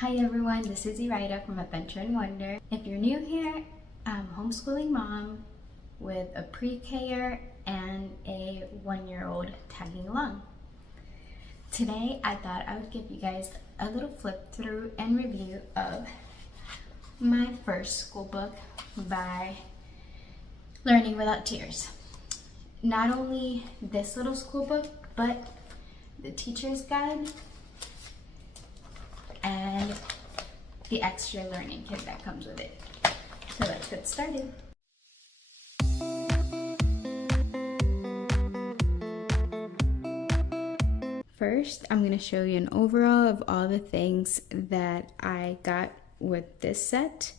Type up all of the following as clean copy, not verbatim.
Hi everyone, this is Iraida from Adventure and Wonder. If you're new here, I'm a homeschooling mom with a pre-K-er and a 1-year-old tagging along. Today I thought I would give you guys a little flip through and review of my first school book by Learning Without Tears. Not only this little school book, but the teacher's guide and the extra learning kit that comes with it. So let's get started. First, I'm going to show you an overall of all the things that I got with this set.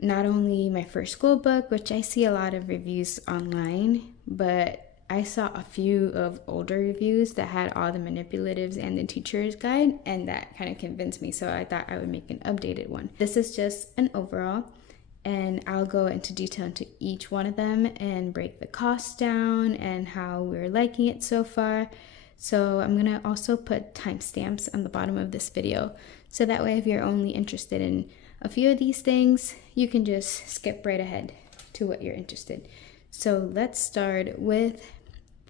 Not only my first school book, which I see a lot of reviews online, but I saw a few of older reviews that had all the manipulatives and the teacher's guide, and that kind of convinced me, so I thought I would make an updated one. This is just an overall, and I'll go into detail into each one of them and break the cost down and how we're liking it so far. So I'm gonna also put timestamps on the bottom of this video, so that way if you're only interested in a few of these things, you can just skip right ahead to what you're interested. So let's start with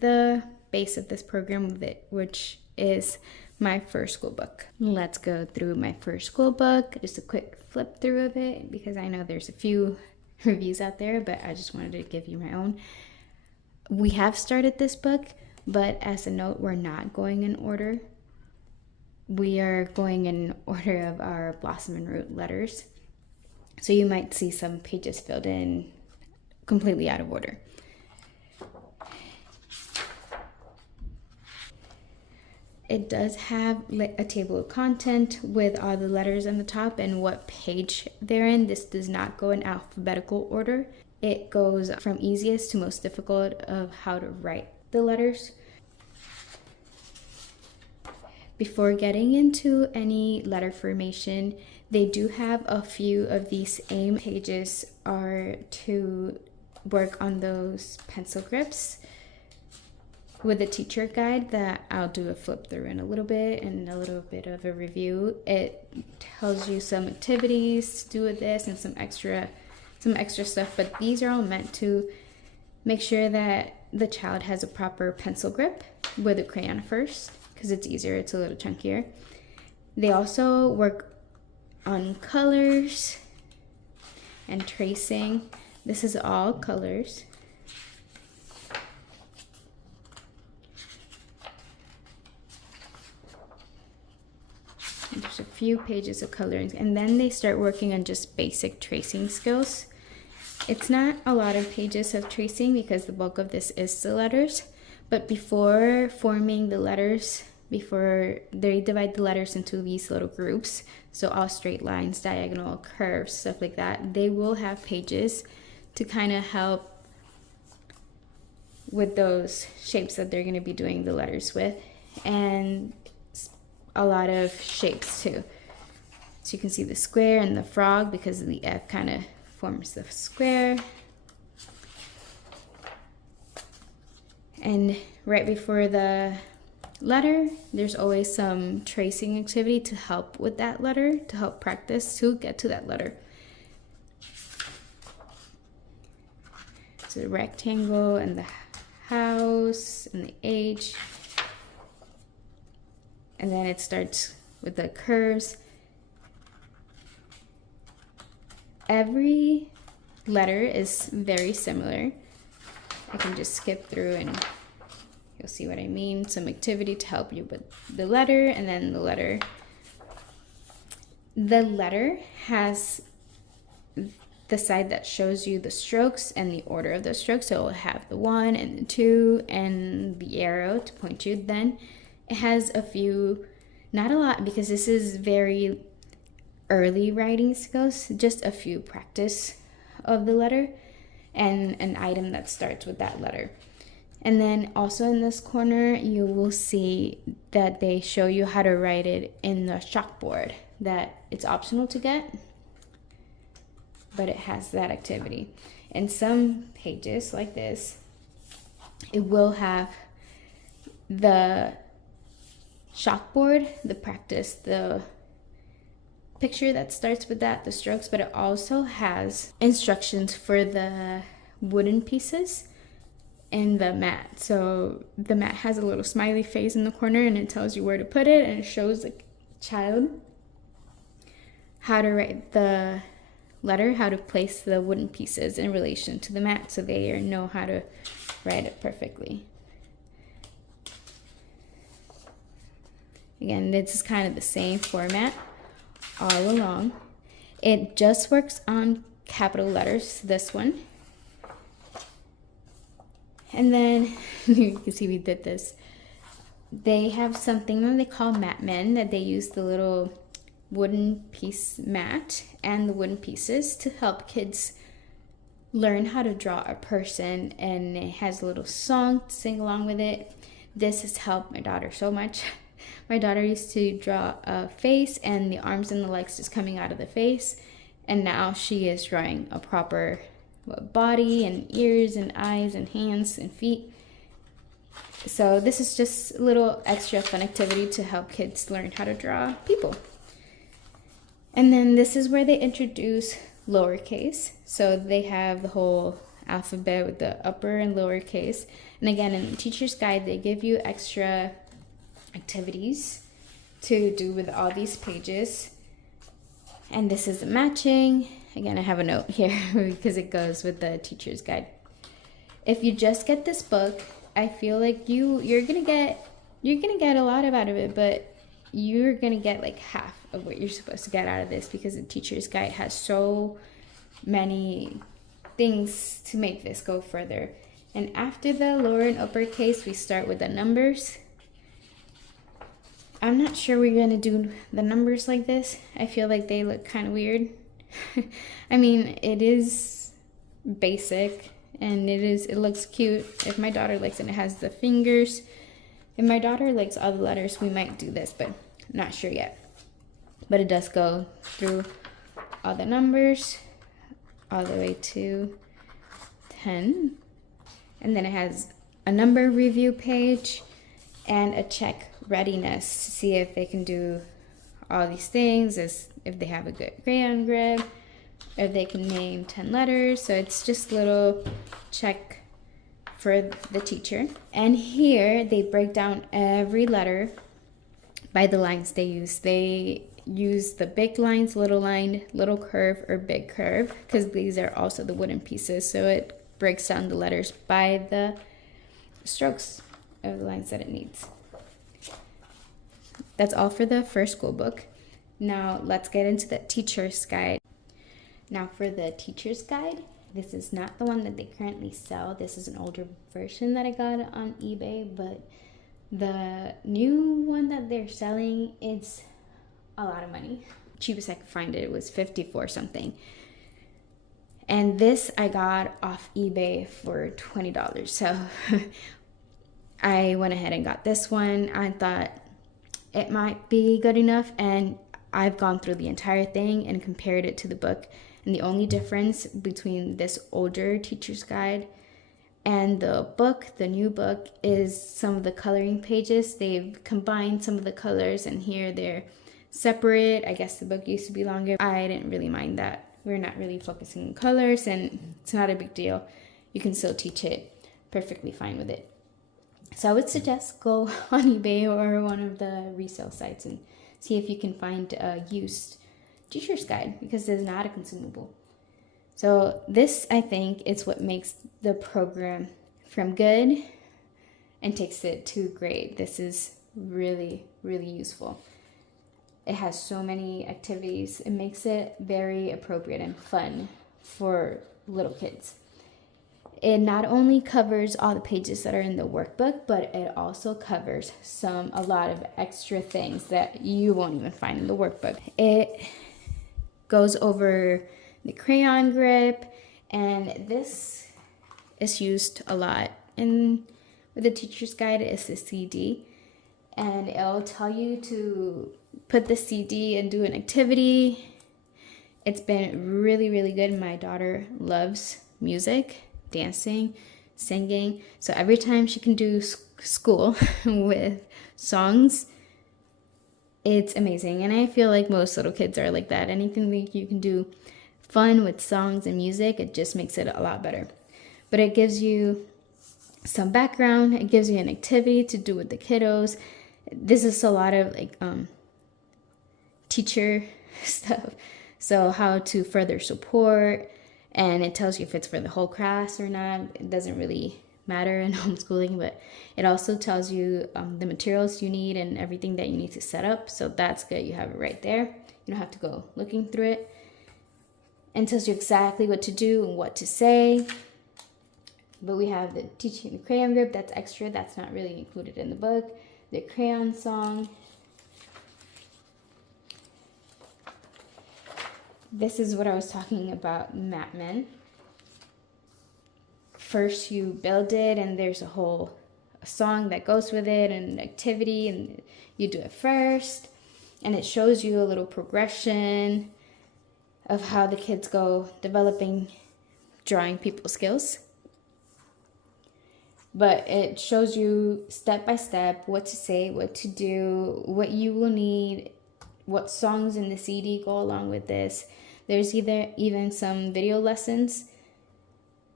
the base of this program with it, which is my first school book. Let's go through my first school book, just a quick flip through of it, because I know there's a few reviews out there, but I just wanted to give you my own. We have started this book, but as a note, we're not going in order. We are going in order of our blossom and root letters. So you might see some pages filled in completely out of order. It does have a table of content with all the letters on the top and what page they're in. This does not go in alphabetical order. It goes from easiest to most difficult of how to write the letters. Before getting into any letter formation, they do have a few of these aim pages are to work on those pencil grips with a teacher guide that I'll do a flip through in a little bit and a little bit of a review. It tells you some activities to do with this and some extra stuff, but these are all meant to make sure that the child has a proper pencil grip with a crayon first, because it's easier, it's a little chunkier. They also work on colors and tracing. This is all colors. There's a few pages of coloring, and then they start working on just basic tracing skills. It's not a lot of pages of tracing because the bulk of this is the letters, but before forming the letters, before they divide the letters into these little groups, so all straight lines, diagonal, curves, stuff like that, they will have pages to kind of help with those shapes that they're going to be doing the letters with, and a lot of shapes too. So you can see the square and the frog because the F kind of forms the square. And right before the letter, there's always some tracing activity to help with that letter, to help practice to get to that letter. So the rectangle and the house and the H. And then it starts with the curves. Every letter is very similar. I can just skip through and you'll see what I mean. Some activity to help you with the letter, and then the letter. The letter has the side that shows you the strokes and the order of the strokes. So it will have the 1 and the 2 and the arrow to point you. Then it has a few, not a lot because this is very early writing skills, just a few practice of the letter and an item that starts with that letter. And then also in this corner, you will see that they show you how to write it in the chalkboard, that it's optional to get, but it has that activity. In some pages like this, it will have the chalkboard, the practice, the picture that starts with that, the strokes, but it also has instructions for the wooden pieces and the mat. So the mat has a little smiley face in the corner, and it tells you where to put it, and it shows the child how to write the letter, how to place the wooden pieces in relation to the mat, so they know how to write it perfectly. Again, this is kind of the same format all along. It just works on capital letters, this one. And then you can see we did this. They have something that they call mat men, that they use the little wooden piece mat and the wooden pieces to help kids learn how to draw a person, and it has a little song to sing along with it. This has helped my daughter so much. My daughter used to draw a face and the arms and the legs just coming out of the face, and now she is drawing a proper body and ears and eyes and hands and feet. So this is just a little extra fun activity to help kids learn how to draw people. And then this is where they introduce lowercase. So they have the whole alphabet with the upper and lowercase. And again, in the teacher's guide, they give you extra activities to do with all these pages. And this is the matching. Again, I have a note here because it goes with the teacher's guide. If you just get this book, I feel like you're gonna get a lot out of it, but you're gonna get like half of what you're supposed to get out of this, because the teacher's guide has so many things to make this go further. And after the lower and uppercase, we start with the numbers. I'm not sure we're gonna do the numbers like this. I feel like they look kind of weird. I mean, it is basic and it looks cute. If my daughter likes it, it has the fingers. If my daughter likes all the letters, we might do this, but not sure yet. But it does go through all the numbers all the way to 10. And then it has a number review page and a check readiness to see if they can do all these things, as if they have a good crayon grip, if they can name 10 letters. So it's just a little check for the teacher. And here they break down every letter by the lines they use. They use the big lines, little line, little curve, or big curve, because these are also the wooden pieces. So it breaks down the letters by the strokes of the lines that it needs. That's all for the first school book. Now let's get into the teacher's guide. Now for the teacher's guide, this is not the one that they currently sell. This is an older version that I got on eBay, but the new one that they're selling, it's a lot of money. Cheapest I could find it was $54 something. And this I got off eBay for $20. So I went ahead and got this one. I thought it might be good enough, and I've gone through the entire thing and compared it to the book. And the only difference between this older teacher's guide and the book, the new book, is some of the coloring pages. They've combined some of the colors, and here they're separate. I guess the book used to be longer. I didn't really mind that. We're not really focusing on colors, and it's not a big deal. You can still teach it perfectly fine with it. So I would suggest go on eBay or one of the resale sites and see if you can find a used teacher's guide, because it's not a consumable. So this, I think, is what makes the program from good and takes it to great. This is really, really useful. It has so many activities. It makes it very appropriate and fun for little kids. It not only covers all the pages that are in the workbook, but it also covers a lot of extra things that you won't even find in the workbook. It goes over the crayon grip, and this is used a lot with the teacher's guide. It's the CD, and it'll tell you to put the CD and do an activity. It's been really, really good. My daughter loves music, dancing, singing. So every time she can do school with songs, It's amazing, and I feel like most little kids are like that. Anything that you can do fun with songs and music, it just makes it a lot better. But it gives you some background, it gives you an activity to do with the kiddos. This is a lot of like teacher stuff, so how to further support, and it tells you if it's for the whole class or not. It doesn't really matter in homeschooling, but it also tells you the materials you need and everything that you need to set up. So that's good, you have it right there, you don't have to go looking through it, and tells you exactly what to do and what to say. But we have the teaching the crayon group, that's extra, that's not really included in the book. The crayon song. This is what I was talking about, Matman. First you build it, and there's a whole song that goes with it and activity, and you do it first, and it shows you a little progression of how the kids go developing drawing people skills. But it shows you step by step what to say, what to do, what you will need, what songs in the CD go along with this. There's even some video lessons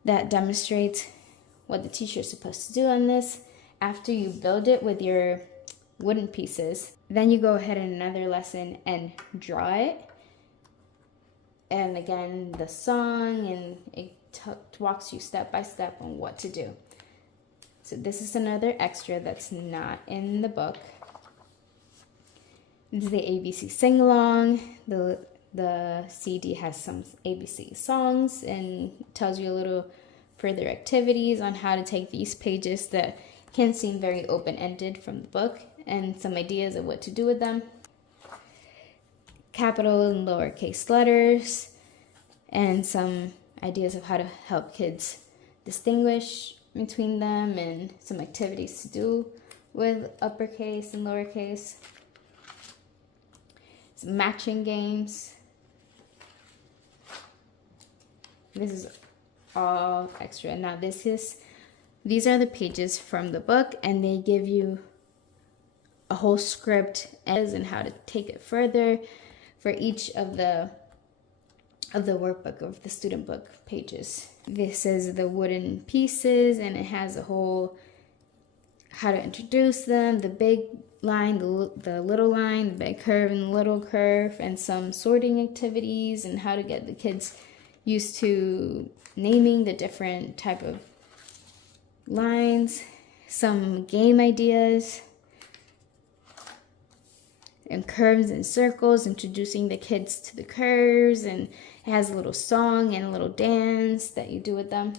that demonstrate what the teacher is supposed to do on this. After you build it with your wooden pieces, then you go ahead in another lesson and draw it. And again, the song, and it walks you step by step on what to do. So this is another extra that's not in the book. This is the ABC sing-along. The CD has some ABC songs and tells you a little further activities on how to take these pages that can seem very open-ended from the book, and some ideas of what to do with them. Capital and lowercase letters, and some ideas of how to help kids distinguish between them, and some activities to do with uppercase and lowercase. Some matching games. This is all extra. Now these are the pages from the book, and they give you a whole script and how to take it further for each of the workbook, of the student book pages. This is the wooden pieces, and it has a whole how to introduce them, the big line, the little line, the big curve and the little curve, and some sorting activities and how to get the kids used to naming the different type of lines, some game ideas, and curves and circles, introducing the kids to the curves, and it has a little song and a little dance that you do with them.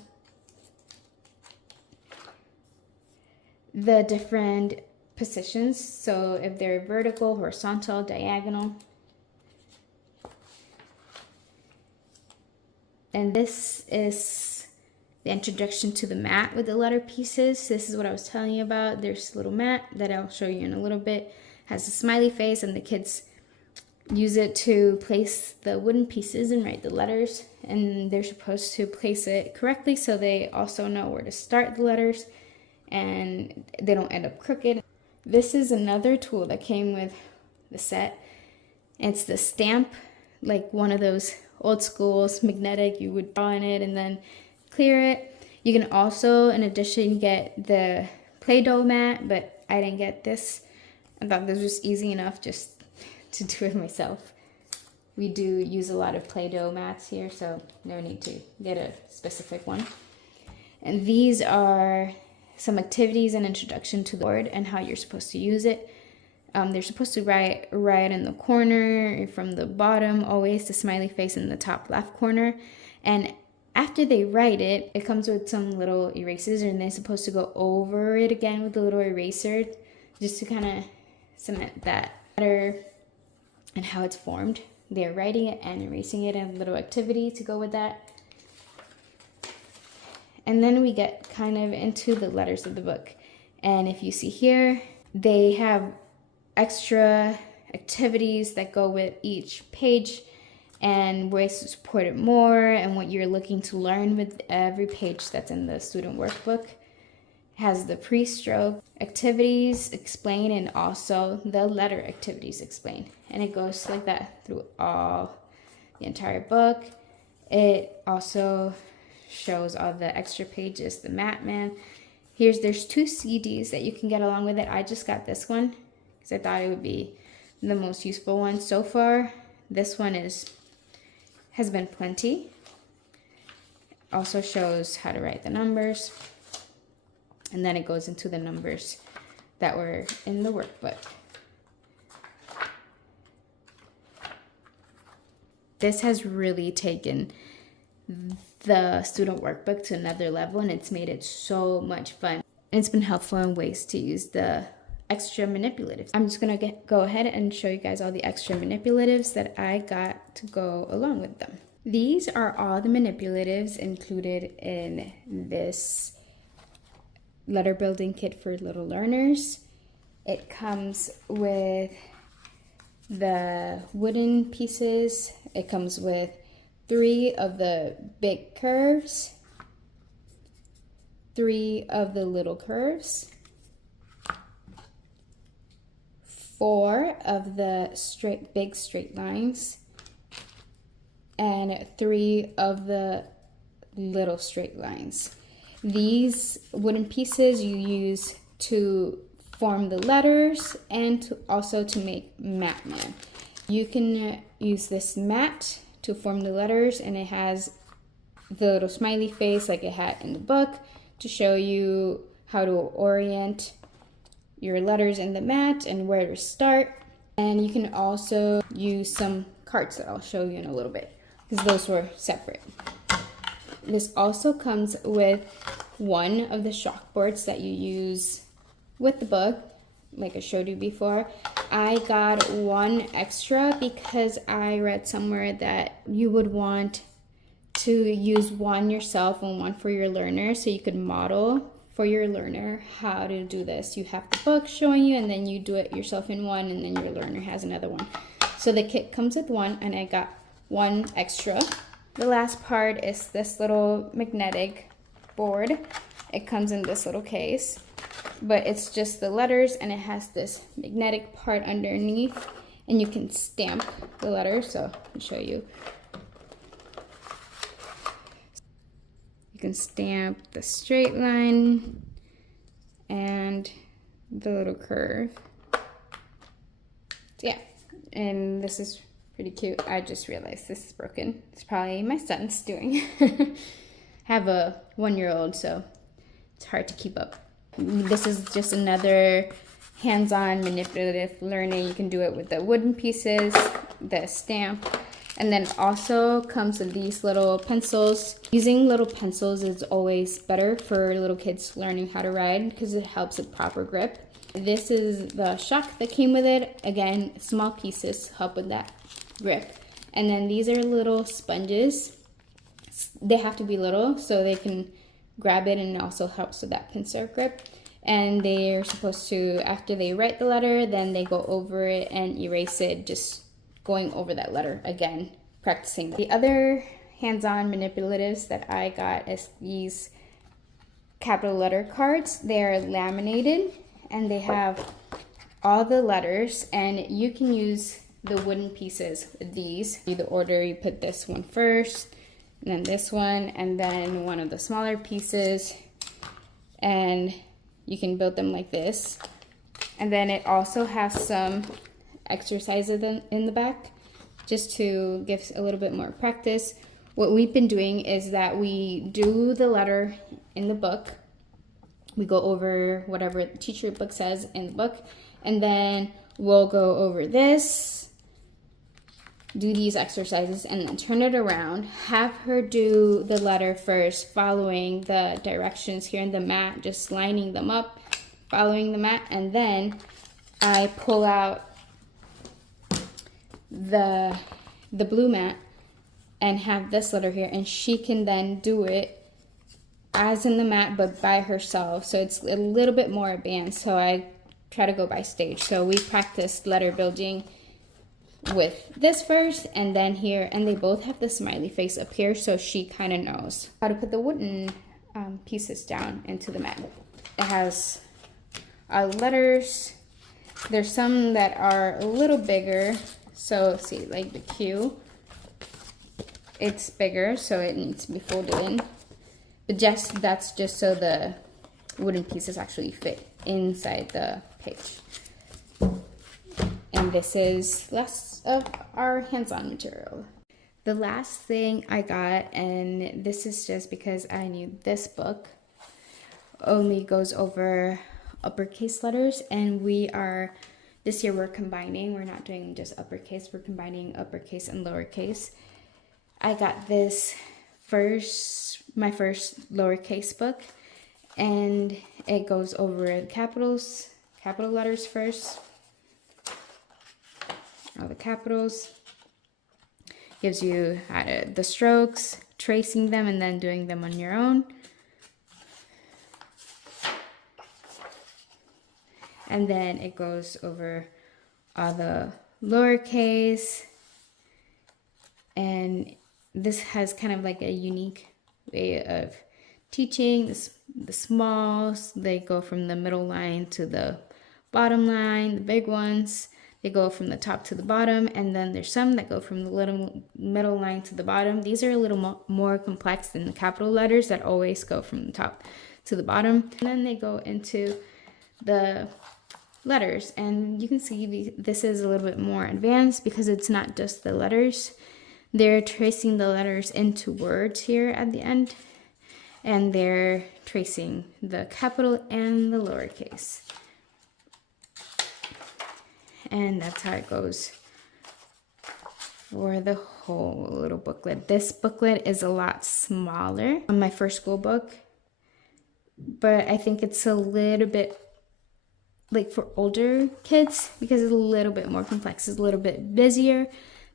The different positions, so if they're vertical, horizontal, diagonal. And this is the introduction to the mat with the letter pieces. This is what I was telling you about. There's a little mat that I'll show you in a little bit. Has a smiley face, and the kids use it to place the wooden pieces and write the letters, and they're supposed to place it correctly so they also know where to start the letters and they don't end up crooked. This is another tool that came with the set. It's the stamp, like one of those old schools magnetic. You would draw in it and then clear it. You can also, in addition, get the Play-Doh mat, but I didn't get this. I thought this was easy enough just to do it myself. We do use a lot of Play-Doh mats here, so no need to get a specific one. And these are some activities and introduction to the board and how you're supposed to use it. They're supposed to write right in the corner from the bottom, always the smiley face in the top left corner. And after they write it, it comes with some little erasers, and they're supposed to go over it again with the little eraser just to kind of cement that letter and how it's formed. They're writing it and erasing it, and a little activity to go with that. And then we get kind of into the letters of the book. And if you see here, they have extra activities that go with each page and ways to support it more and what you're looking to learn with every page that's in the student workbook. has the pre-stroke activities explained and also the letter activities explained. And it goes like that through the entire book. It also shows all the extra pages, the Matman. There's 2 CDs that you can get along with it. I just got this one because I thought it would be the most useful one so far. This one has been plenty. Also shows how to write the numbers. And then it goes into the numbers that were in the workbook. This has really taken the student workbook to another level, and it's made it so much fun. And it's been helpful in ways to use the extra manipulatives. I'm just gonna go ahead and show you guys all the extra manipulatives that I got to go along with them. These are all the manipulatives included in this letter building kit for little learners. It comes with the wooden pieces. It comes with 3 of the big curves, 3 of the little curves, 4 of the big straight lines, and 3 of the little straight lines. These wooden pieces you use to form the letters and also to make Matman. You can use this mat to form the letters, and it has the little smiley face like it had in the book to show you how to orient your letters in the mat and where to start. And you can also use some cards that I'll show you in a little bit because those were separate. This also comes with one of the chalkboards that you use with the book, like I showed you before. I got one extra because I read somewhere that you would want to use one yourself and one for your learner, so you could model for your learner how to do this. You have the book showing you, and then you do it yourself in one, and then your learner has another one. So the kit comes with one, and I got one extra. The last part is this little magnetic board. It comes in this little case, but it's just the letters, and it has this magnetic part underneath, and you can stamp the letters. So I'll show you. You can stamp the straight line and the little curve. So yeah, and this is pretty cute. I just realized this is broken. It's probably my son's doing. I have a 1-year-old, so it's hard to keep up. This is just another hands-on manipulative learning. You can do it with the wooden pieces, the stamp, and then also comes with these little pencils. Using little pencils is always better for little kids learning how to write because it helps with proper grip. This is the shock that came with it. Again, small pieces help with that grip. And then these are little sponges. They have to be little so they can grab it, and it also helps with that pincer grip. And they are supposed to, after they write the letter, then they go over it and erase it, just going over that letter again, practicing. The other hands-on manipulatives that I got is these capital letter cards. They are laminated, and they have all the letters, and you can use the wooden pieces with these. The order, you put this one first, and then this one, and then one of the smaller pieces, and you can build them like this. And then it also has some exercises in the back just to give a little bit more practice. What we've been doing is that we do the letter in the book. We go over whatever the teacher book says in the book, and then we'll go over this, do these exercises, and then turn it around, have her do the letter first, following the directions here in the mat, just lining them up, following the mat, and then I pull out the blue mat and have this letter here, and she can then do it as in the mat but by herself, so it's a little bit more advanced. So I try to go by stage. So we practiced letter building with this first, and then here, and they both have the smiley face up here, so she kind of knows how to put the wooden pieces down into the mat. it has letters. There's some that are a little bigger. So see, like the Q, it's bigger, so it needs to be folded in. But that's just so the wooden pieces actually fit inside the page. And this is less of our hands-on material. The last thing I got, and this is just because I knew this book only goes over uppercase letters, and this year we're combining. We're not doing just uppercase, we're combining uppercase and lowercase. I got this my first lowercase book, and it goes over the capital letters first. All the capitals. Gives you the strokes, tracing them, and then doing them on your own. And then it goes over all the lowercase. And this has kind of like a unique way of teaching. The smalls, they go from the middle line to the bottom line. The big ones, they go from the top to the bottom, and then there's some that go from the little middle line to the bottom. These are a little more complex than the capital letters that always go from the top to the bottom. And then they go into the letters, and you can see this is a little bit more advanced because it's not just the letters. They're tracing the letters into words here at the end, and they're tracing the capital and the lowercase. And that's how it goes for the whole little booklet. This booklet is a lot smaller on my first school book, but I think it's a little bit like for older kids because it's a little bit more complex. It's a little bit busier.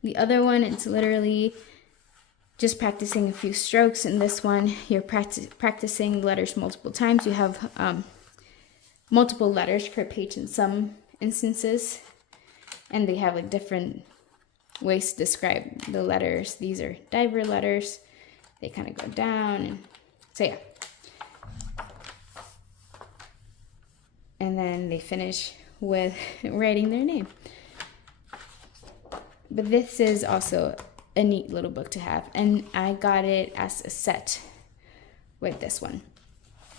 The other one, it's literally just practicing a few strokes. In this one, you're practicing letters multiple times. You have multiple letters per page in some instances. And they have like different ways to describe the letters. These are diver letters. They kind of go down. And so yeah. And then they finish with writing their name. But this is also a neat little book to have. And I got it as a set with this one.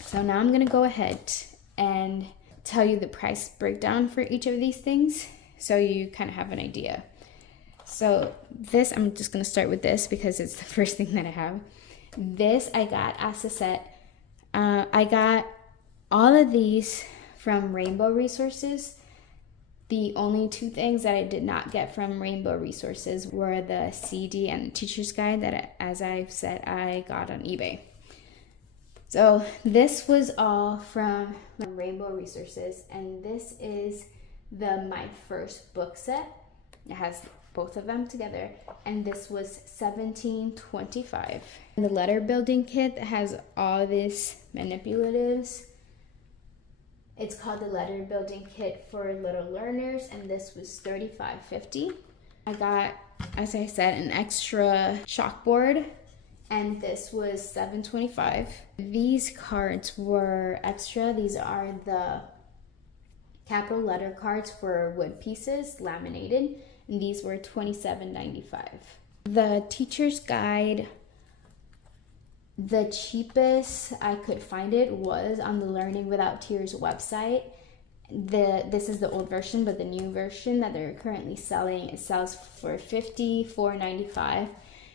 So now I'm going to go ahead and tell you the price breakdown for each of these things, so you kind of have an idea. So this, I'm just going to start with this because it's the first thing that I have. This I got as a set. I got all of these from Rainbow Resources. The only two things that I did not get from Rainbow Resources were the CD and the teacher's guide that, as I've said, I got on eBay. So this was all from Rainbow Resources, and this is the My First book set. It has both of them together, and this was $17.25. And the letter building kit has all these manipulatives. It's called the letter building kit for little learners, and this was $35.50. I got, as I said, an extra chalkboard, and this was $7.25. These cards were extra. These are the capital letter cards for wood pieces, laminated, and these were $27.95. The teacher's guide, the cheapest I could find it was on the Learning Without Tears website. This is the old version, but the new version that they're currently selling, it sells for $54.95.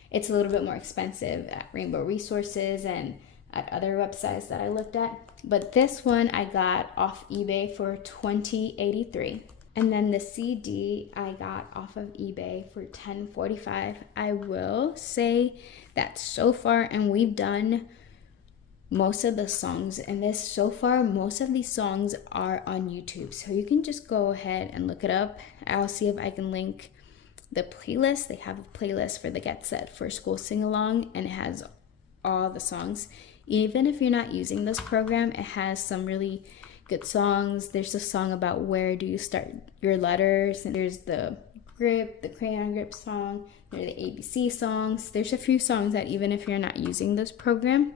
It's a little bit more expensive at Rainbow Resources and at other websites that I looked at. But this one I got off eBay for $20.83. And then the CD I got off of eBay for $10.45. I will say that so far, and we've done most of the songs in this so far, most of these songs are on YouTube. So you can just go ahead and look it up. I'll see if I can link the playlist. They have a playlist for the Get Set for School Sing Along, and it has all the songs. Even if you're not using this program, it has some really good songs. There's a song about where do you start your letters, and there's the grip, the crayon grip song, there's the ABC songs. There's a few songs that even if you're not using this program,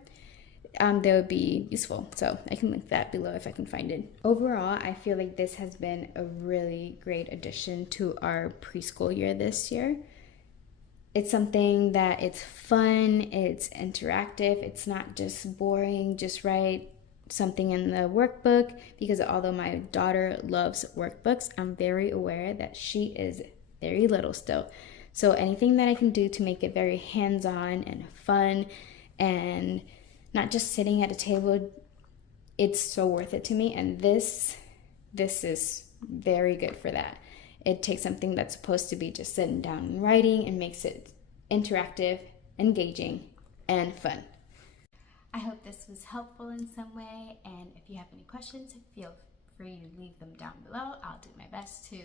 they would be useful. So I can link that below if I can find it. Overall, I feel like this has been a really great addition to our preschool year this year. It's something that it's fun, it's interactive, it's not just boring, just write something in the workbook, because although my daughter loves workbooks, I'm very aware that she is very little still. So anything that I can do to make it very hands-on and fun and not just sitting at a table, it's so worth it to me. And this is very good for that. It takes something that's supposed to be just sitting down and writing and makes it interactive, engaging, and fun. I hope this was helpful in some way, and if you have any questions, feel free to leave them down below. I'll do my best to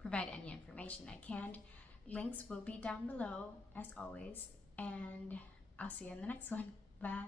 provide any information I can. Links will be down below, as always, and I'll see you in the next one. Bye.